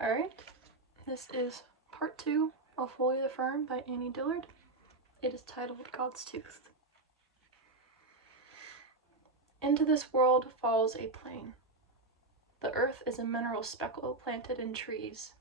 Alright, this is part 2 of Holy the Firm by Annie Dillard. It is titled God's Tooth. Into this world falls a plane. The earth is a mineral speckle planted in trees.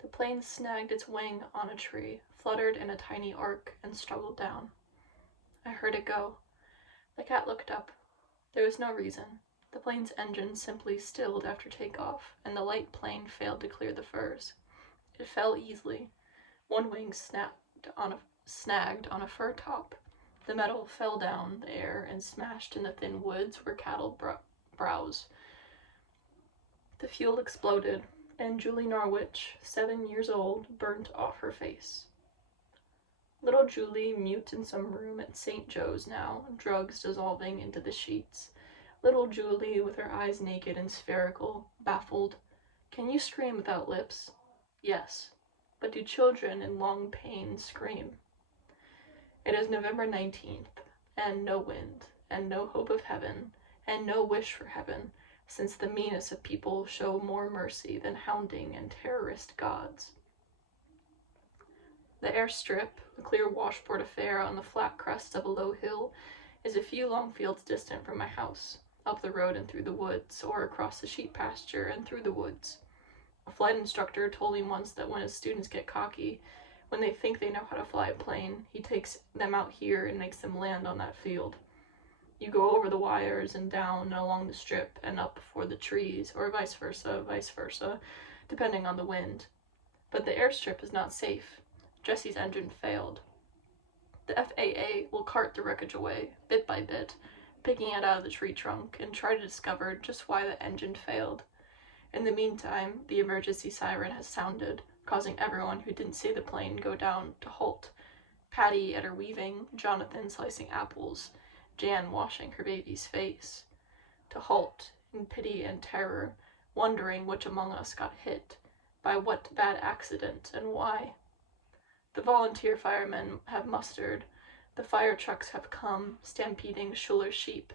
The plane snagged its wing on a tree, fluttered in a tiny arc, and struggled down. I heard it go. The cat looked up. There was no reason. The plane's engine simply stilled after takeoff, and the light plane failed to clear the firs. It fell easily. One wing snagged on a fir top. The metal fell down the air and smashed in the thin woods where cattle browse. The fuel exploded, and Julie Norwich, 7 years old, burnt off her face. Little Julie, mute in some room at St. Joe's now, drugs dissolving into the sheets. Little Julie, with her eyes naked and spherical, baffled. Can you scream without lips? Yes. But do children in long pain scream? It is November 19th, and no wind, and no hope of heaven, and no wish for heaven, since the meanest of people show more mercy than hounding and terrorist gods. The airstrip, a clear washboard affair on the flat crest of a low hill, is a few long fields distant from my house, up the road and through the woods, or across the sheep pasture and through the woods. A flight instructor told me once that when his students get cocky, when they think they know how to fly a plane, he takes them out here and makes them land on that field. You go over the wires and down and along the strip and up before the trees, or vice versa, depending on the wind. But the airstrip is not safe. Jesse's engine failed. The FAA will cart the wreckage away, bit by bit, picking it out of the tree trunk, and try to discover just why the engine failed. In the meantime, the emergency siren has sounded, causing everyone who didn't see the plane go down to halt. Patty at her weaving, Jonathan slicing apples, Jan washing her baby's face. To halt, in pity and terror, wondering which among us got hit, by what bad accident, and why. The volunteer firemen have mustered. The fire trucks have come, stampeding Schuller's sheep,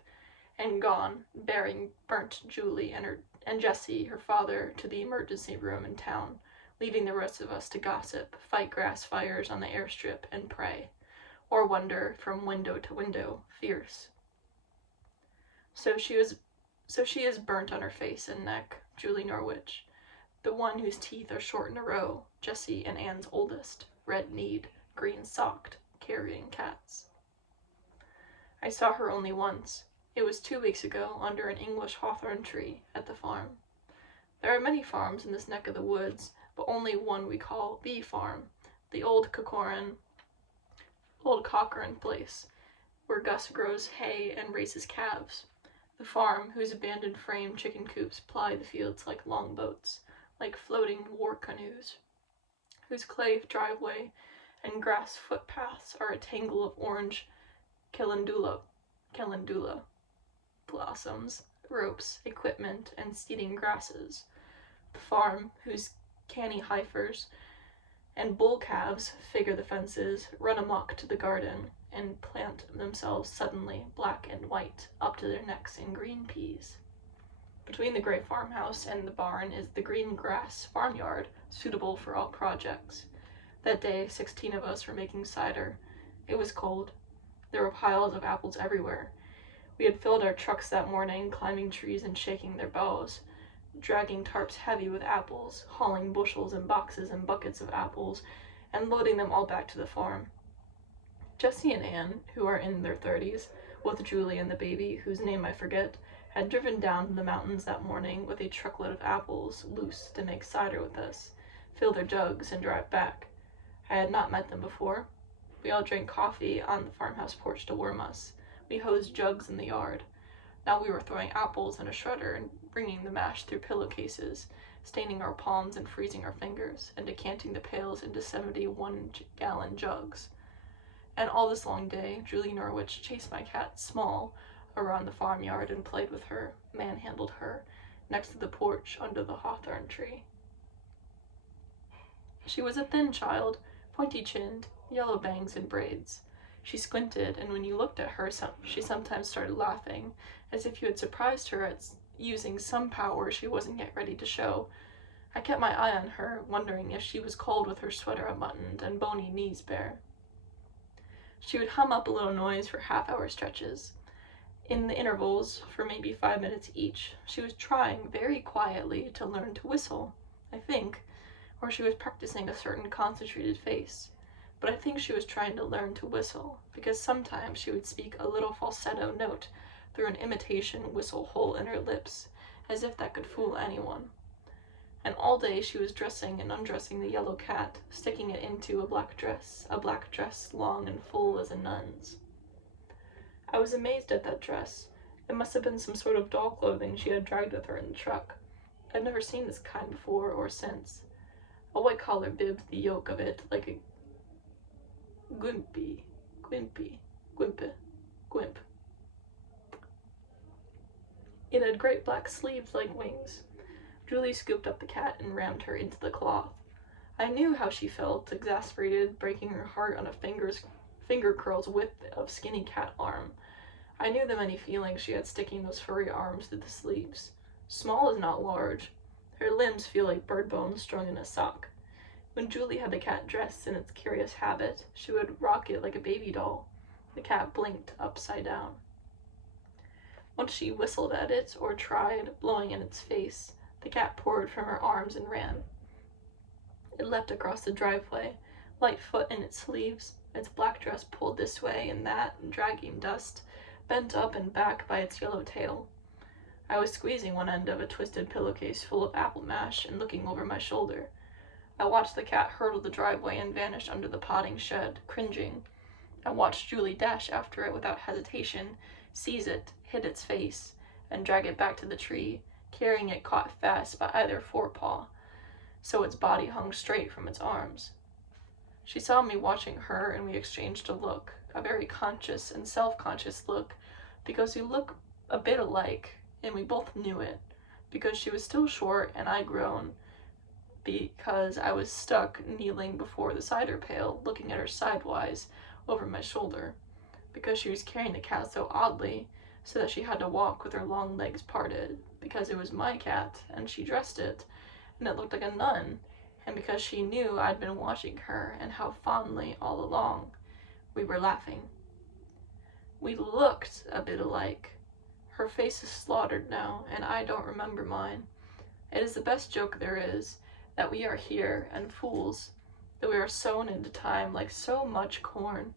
and gone, bearing burnt Julie and Jesse, her father, to the emergency room in town, leaving the rest of us to gossip, fight grass fires on the airstrip, and pray, or wander from window to window, fierce. So she is burnt on her face and neck, Julie Norwich, the one whose teeth are short in a row, Jessie and Anne's oldest, red-kneed, green-socked, carrying cats. I saw her only once. It was 2 weeks ago, under an English hawthorn tree, at the farm. There are many farms in this neck of the woods, but only one we call the farm, the old Cochrane place, where Gus grows hay and raises calves. The farm, whose abandoned frame chicken coops ply the fields like longboats, like floating war canoes, whose clay driveway and grass footpaths are a tangle of orange calendula blossoms, ropes, equipment, and seeding grasses. The farm, whose canny heifers and bull calves figure the fences, run amok to the garden, and plant themselves suddenly, black and white, up to their necks in green peas. Between the gray farmhouse and the barn is the green grass farmyard, suitable for all projects. That day, 16 of us were making cider. It was cold. There were piles of apples everywhere. We had filled our trucks that morning, climbing trees and shaking their boughs, dragging tarps heavy with apples, hauling bushels and boxes and buckets of apples, and loading them all back to the farm. Jessie and Anne, who are in their 30s, with Julie and the baby, whose name I forget, had driven down to the mountains that morning with a truckload of apples loose to make cider with us, fill their jugs, and drive back. I had not met them before. We all drank coffee on the farmhouse porch to warm us. We hosed jugs in the yard. Now we were throwing apples in a shredder and bringing the mash through pillowcases, staining our palms and freezing our fingers, and decanting the pails into 71-gallon jugs. And all this long day, Julie Norwich chased my cat, Small, around the farmyard and played with her, manhandled her, next to the porch under the hawthorn tree. She was a thin child, pointy-chinned, yellow bangs and braids. She squinted, and when you looked at her, she sometimes started laughing, as if you had surprised her at using some power she wasn't yet ready to show. I kept my eye on her, wondering if she was cold with her sweater unbuttoned and bony knees bare. She would hum up a little noise for half-hour stretches. In the intervals, for maybe 5 minutes each, she was trying very quietly to learn to whistle, I think, or she was practicing a certain concentrated face. But I think she was trying to learn to whistle, because sometimes she would speak a little falsetto note through an imitation whistle hole in her lips, as if that could fool anyone. And all day she was dressing and undressing the yellow cat, sticking it into a black dress long and full as a nun's. I was amazed at that dress. It must have been some sort of doll clothing she had dragged with her in the truck. I've never seen this kind before or since. A white collar bibbed the yoke of it like a gwimp. It had great black sleeves like wings. Julie scooped up the cat and rammed her into the cloth. I knew how she felt, exasperated, breaking her heart on a finger curl's width of skinny cat arm. I knew the many feelings she had sticking those furry arms through the sleeves. Small is not large. Her limbs feel like bird bones strung in a sock. When Julie had the cat dressed in its curious habit, she would rock it like a baby doll. The cat blinked upside down. Once she whistled at it, or tried, blowing in its face, the cat poured from her arms and ran. It leapt across the driveway, light foot in its sleeves, its black dress pulled this way and that, dragging dust, bent up and back by its yellow tail. I was squeezing one end of a twisted pillowcase full of apple mash and looking over my shoulder. I watched the cat hurdle the driveway and vanish under the potting shed, cringing. I watched Julie dash after it without hesitation, seize it, hit its face, and drag it back to the tree, carrying it caught fast by either forepaw, so its body hung straight from its arms. She saw me watching her, and we exchanged a look, a very conscious and self-conscious look, because we look a bit alike, and we both knew it, because she was still short and I grown, because I was stuck kneeling before the cider pail, looking at her sidewise over my shoulder, because she was carrying the cat so oddly, so that she had to walk with her long legs parted, because it was my cat, and she dressed it, and it looked like a nun, and because she knew I'd been watching her, and how fondly all along. We were laughing. We looked a bit alike. Her face is slaughtered now, and I don't remember mine. It is the best joke there is, that we are here, and fools, that we are sown into time like so much corn,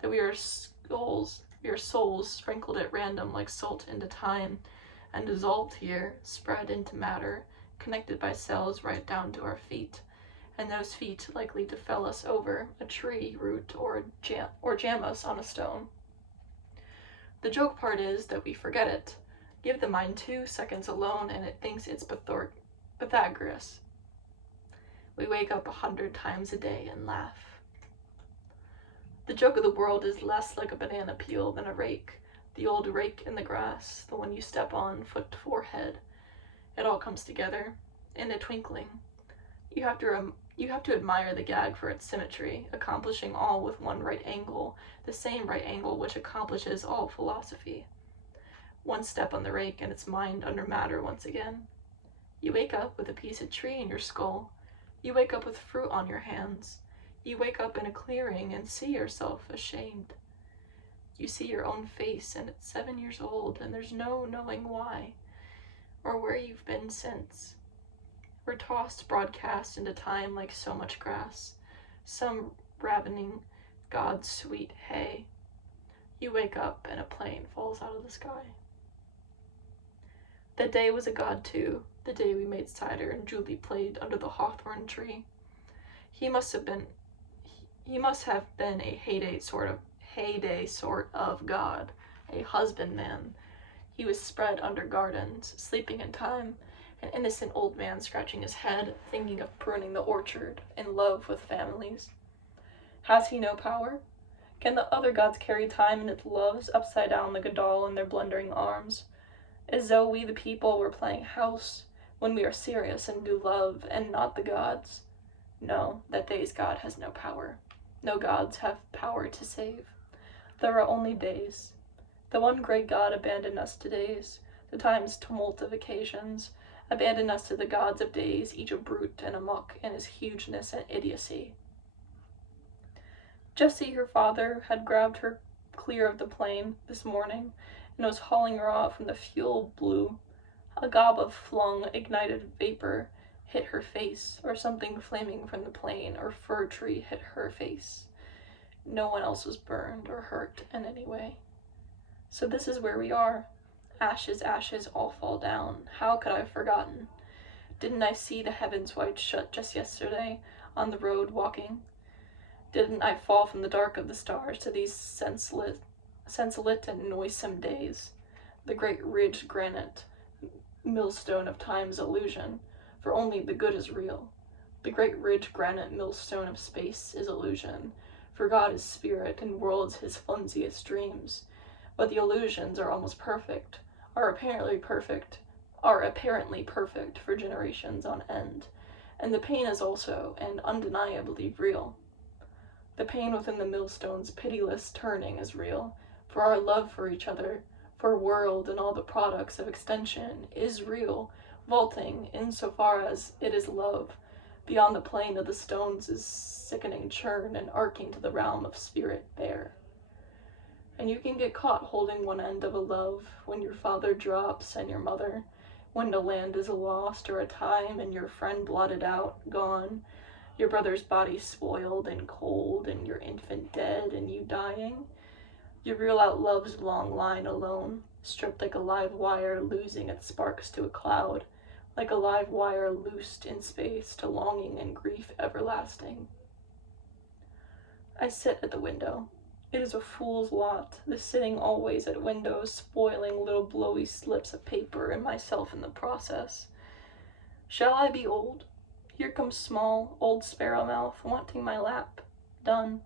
that we are souls sprinkled at random like salt into time, and dissolved here, spread into matter, connected by cells right down to our feet, and those feet likely to fell us over a tree root or jam us on a stone. The joke part is that we forget it. Give the mind 2 seconds alone and it thinks it's Pythagoras. We wake up 100 times a day and laugh. The joke of the world is less like a banana peel than a rake, the old rake in the grass, the one you step on, foot to forehead. It all comes together, in a twinkling. You have to admire the gag for its symmetry, accomplishing all with one right angle, the same right angle which accomplishes all philosophy. One step on the rake and it's mind under matter once again. You wake up with a piece of tree in your skull. You wake up with fruit on your hands. You wake up in a clearing and see yourself ashamed. You see your own face and it's 7 years old and there's no knowing why, or where you've been since. We're tossed broadcast into time like so much grass, some ravening God's sweet hay. You wake up and a plane falls out of the sky. That day was a god too, the day we made cider and Julie played under the hawthorn tree. He must have been a heyday sort of god, a husbandman. He was spread under gardens, sleeping in time, an innocent old man scratching his head, thinking of pruning the orchard, in love with families. Has he no power? Can the other gods carry time and its loves upside down like a doll in their blundering arms? As though we the people were playing house, when we are serious and do love, and not the gods. No, that day's god has no power. No gods have power to save. There are only days. The one great god abandoned us to days, the time's tumult of occasions, abandoned us to the gods of days, each a brute and a muck in his hugeness and idiocy. Jessie, her father, had grabbed her clear of the plane this morning and was hauling her off when the fuel blew. A gob of flung, ignited vapor hit her face, or something flaming from the plane or fir tree hit her face. No one else was burned or hurt in any way. So this is where we are. Ashes, ashes, all fall down. How could I have forgotten? Didn't I see the heavens wide shut just yesterday, on the road walking? Didn't I fall from the dark of the stars to these senseless and noisome days? The great ridged granite, millstone of time's illusion, for only the good is real. The great ridged granite millstone of space is illusion, for God is spirit and worlds his flimsiest dreams. But the illusions are almost perfect, are apparently perfect for generations on end, and the pain is also and undeniably real. The pain within the millstone's pitiless turning is real, for our love for each other, for world and all the products of extension, is real, vaulting, insofar as it is love, beyond the plane of the stones' sickening churn and arcing to the realm of spirit bare. And you can get caught holding one end of a love when your father drops and your mother, when the land is lost or a time and your friend blotted out, gone, your brother's body spoiled and cold and your infant dead and you dying. You reel out love's long line alone, stripped like a live wire losing its sparks to a cloud, like a live wire loosed in space to longing and grief everlasting. I sit at the window. It is a fool's lot, the sitting always at windows, spoiling little blowy slips of paper and myself in the process. Shall I be old? Here comes small, old sparrowmouth, wanting my lap. Done.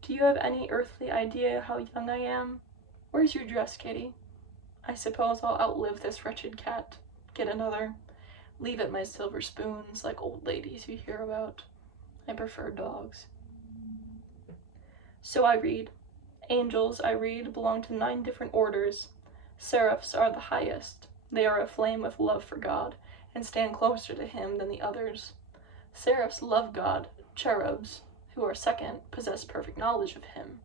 Do you have any earthly idea how young I am? Where's your dress, kitty? I suppose I'll outlive this wretched cat. Get another. Leave it my silver spoons, like old ladies you hear about. I prefer dogs. So I read. Angels, I read, belong to 9 different orders. Seraphs are the highest. They are aflame with love for God, and stand closer to him than the others. Seraphs love God. Cherubs, who are second, possess perfect knowledge of him.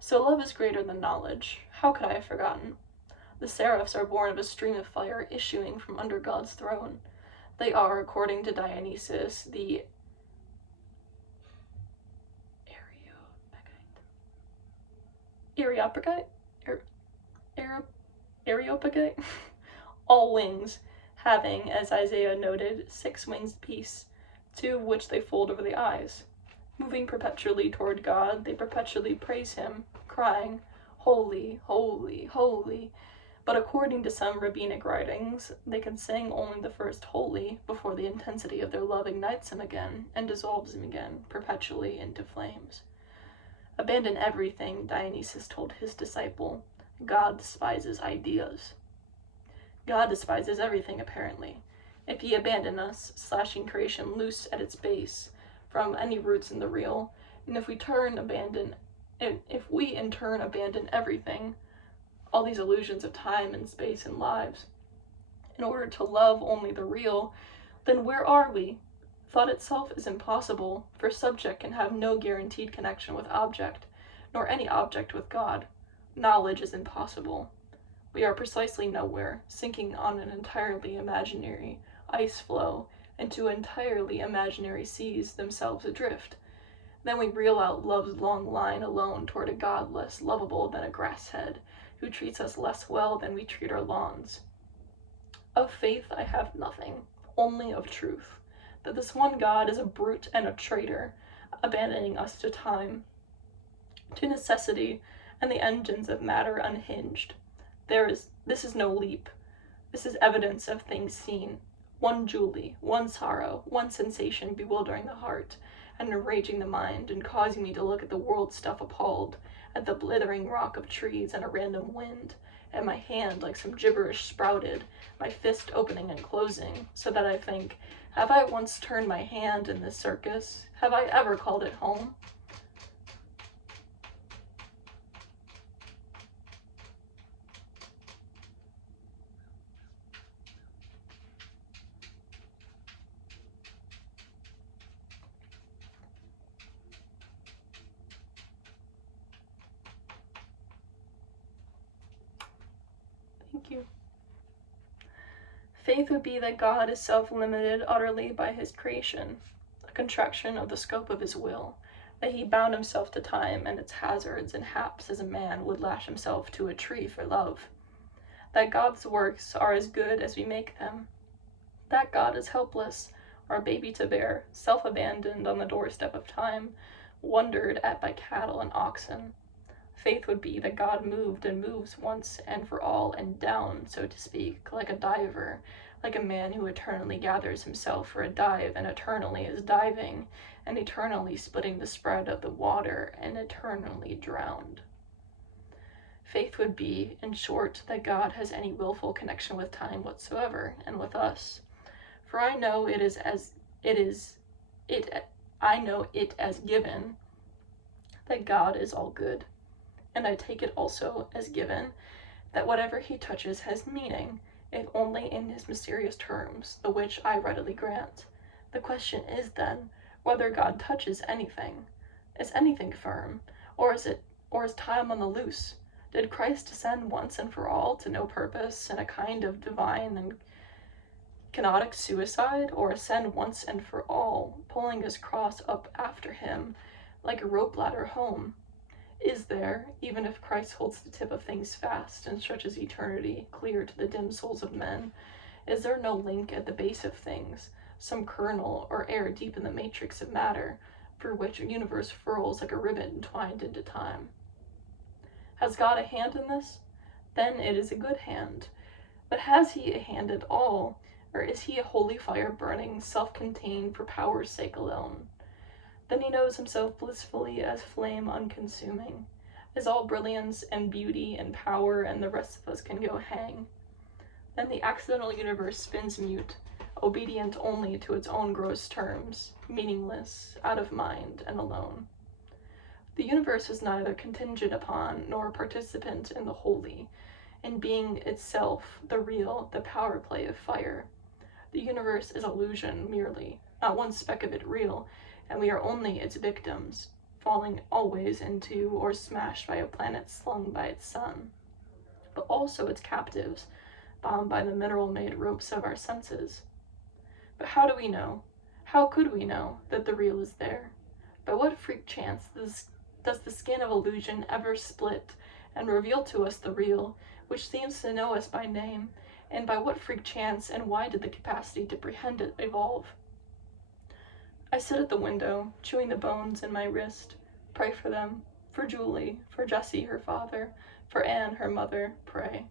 So love is greater than knowledge. How could I have forgotten? The seraphs are born of a stream of fire issuing from under God's throne. They are, according to Dionysus, the Areopagite? All wings, having, as Isaiah noted, 6 wings apiece, 2 of which they fold over the eyes. Moving perpetually toward God, they perpetually praise him, crying, Holy, holy, holy. But according to some rabbinic writings, they can sing only the first holy before the intensity of their love ignites him again and dissolves him again, perpetually into flames. Abandon everything, Dionysus told his disciple. God despises ideas. God despises everything, apparently. If ye abandon us, slashing creation loose at its base, from any roots in the real, and if we in turn abandon everything, all these illusions of time and space and lives, in order to love only the real, then where are we? Thought itself is impossible, for subject can have no guaranteed connection with object, nor any object with God. Knowledge is impossible. We are precisely nowhere, sinking on an entirely imaginary ice floe into entirely imaginary seas themselves adrift. Then we reel out love's long line alone toward a God less lovable than a grass head, who treats us less well than we treat our lawns. Of faith I have nothing, only of truth, that this one God is a brute and a traitor, abandoning us to time, to necessity, and the engines of matter unhinged. This is no leap. This is evidence of things seen. One Julie, one sorrow, one sensation bewildering the heart, and enraging the mind, and causing me to look at the world stuff appalled, at the blithering rock of trees and a random wind, at my hand like some gibberish sprouted, my fist opening and closing, so that I think, have I once turned my hand in this circus? Have I ever called it home? Thank you. Faith would be that God is self-limited utterly by his creation, a contraction of the scope of his will, that he bound himself to time and its hazards and haps as a man would lash himself to a tree for love, that God's works are as good as we make them, that God is helpless, our baby to bear, self-abandoned on the doorstep of time, wondered at by cattle and oxen. Faith would be that God moved and moves once and for all and down, so to speak, like a diver, like a man who eternally gathers himself for a dive and eternally is diving, and eternally splitting the spread of the water and eternally drowned. Faith would be, in short, that God has any willful connection with time whatsoever, and with us. For I know it as given that God is all good, and I take it also as given that whatever he touches has meaning, if only in his mysterious terms, the which I readily grant. The question is, then, whether God touches anything. Is anything firm, or is time on the loose? Did Christ descend once and for all to no purpose in a kind of divine and canonic suicide, or ascend once and for all, pulling his cross up after him like a rope ladder home? Is there, even if Christ holds the tip of things fast and stretches eternity clear to the dim souls of men, is there no link at the base of things, some kernel or air deep in the matrix of matter, for which a universe furls like a ribbon twined into time? Has God a hand in this? Then it is a good hand. But has he a hand at all, or is he a holy fire burning, self-contained for power's sake alone? Then he knows himself blissfully as flame unconsuming, as all brilliance and beauty and power and the rest of us can go hang. Then the accidental universe spins mute, obedient only to its own gross terms, meaningless, out of mind, and alone. The universe is neither contingent upon nor participant in the holy, in being itself the real, the power play of fire. The universe is illusion merely, not one speck of it real, and we are only its victims, falling always into or smashed by a planet slung by its sun, but also its captives, bound by the mineral-made ropes of our senses. But how do we know? How could we know that the real is there? By what freak chance does the skin of illusion ever split and reveal to us the real, which seems to know us by name, and by what freak chance and why did the capacity to apprehend it evolve? I sit at the window, chewing the bones in my wrist, pray for them, for Julie, for Jessie, her father, for Anne, her mother, pray.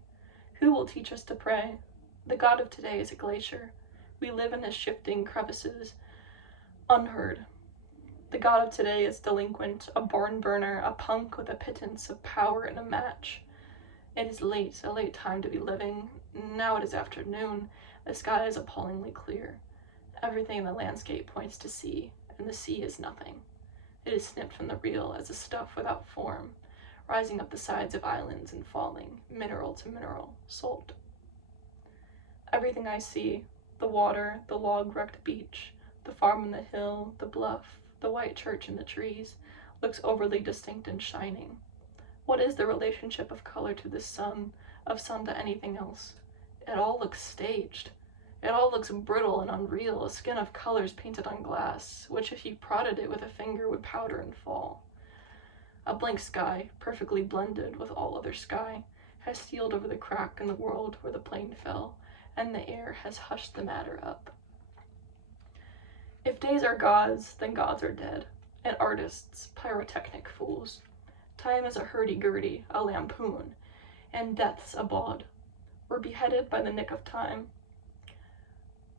Who will teach us to pray? The God of today is a glacier. We live in his shifting crevices, unheard. The God of today is delinquent, a barn burner, a punk with a pittance of power and a match. It is late, a late time to be living. Now it is afternoon. The sky is appallingly clear. Everything in the landscape points to sea, and the sea is nothing. It is snipped from the real as a stuff without form, rising up the sides of islands and falling, mineral to mineral, salt. Everything I see, the water, the log-wrecked beach, the farm on the hill, the bluff, the white church and the trees, looks overly distinct and shining. What is the relationship of color to the sun, of sun to anything else? It all looks staged. It all looks brittle and unreal, a skin of colors painted on glass, which if you prodded it with a finger would powder and fall. A blank sky, perfectly blended with all other sky, has sealed over the crack in the world where the plane fell, and the air has hushed the matter up. If days are gods, then gods are dead, and artists, pyrotechnic fools. Time is a hurdy-gurdy, a lampoon, and death's a bawd. We're beheaded by the nick of time.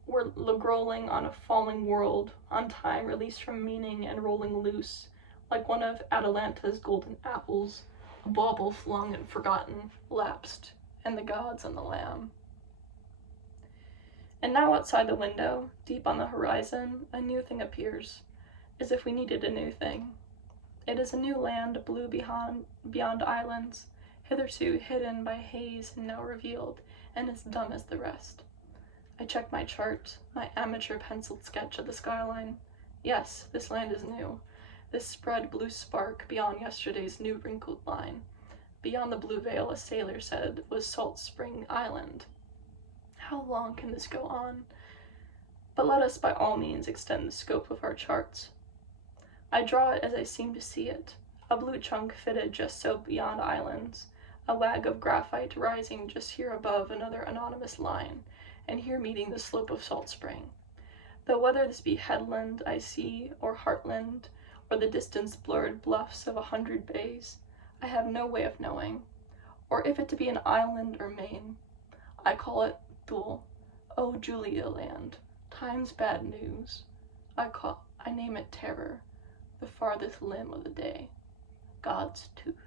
We're grolling on a falling world, on time released from meaning and rolling loose, like one of Atalanta's golden apples, a bauble flung and forgotten, lapsed, and the gods and the lamb. And now outside the window, deep on the horizon, a new thing appears, as if we needed a new thing. It is a new land, blue beyond islands, hitherto hidden by haze and now revealed, and as dumb as the rest. I check my chart, my amateur penciled sketch of the skyline. Yes, this land is new, this spread blue spark beyond yesterday's new wrinkled line. Beyond the blue veil, a sailor said, was Salt Spring Island. How long can this go on? But let us by all means extend the scope of our charts. I draw it as I seem to see it, a blue chunk fitted just so beyond islands, a wag of graphite rising just here above another anonymous line, and here meeting the slope of Salt Spring. Though whether this be headland I see, or heartland, or the distance blurred bluffs of 100 bays, I have no way of knowing, or if it to be an island or main. I call it Thule, O Julia land, time's bad news. I name it terror, the farthest limb of the day, God's tooth.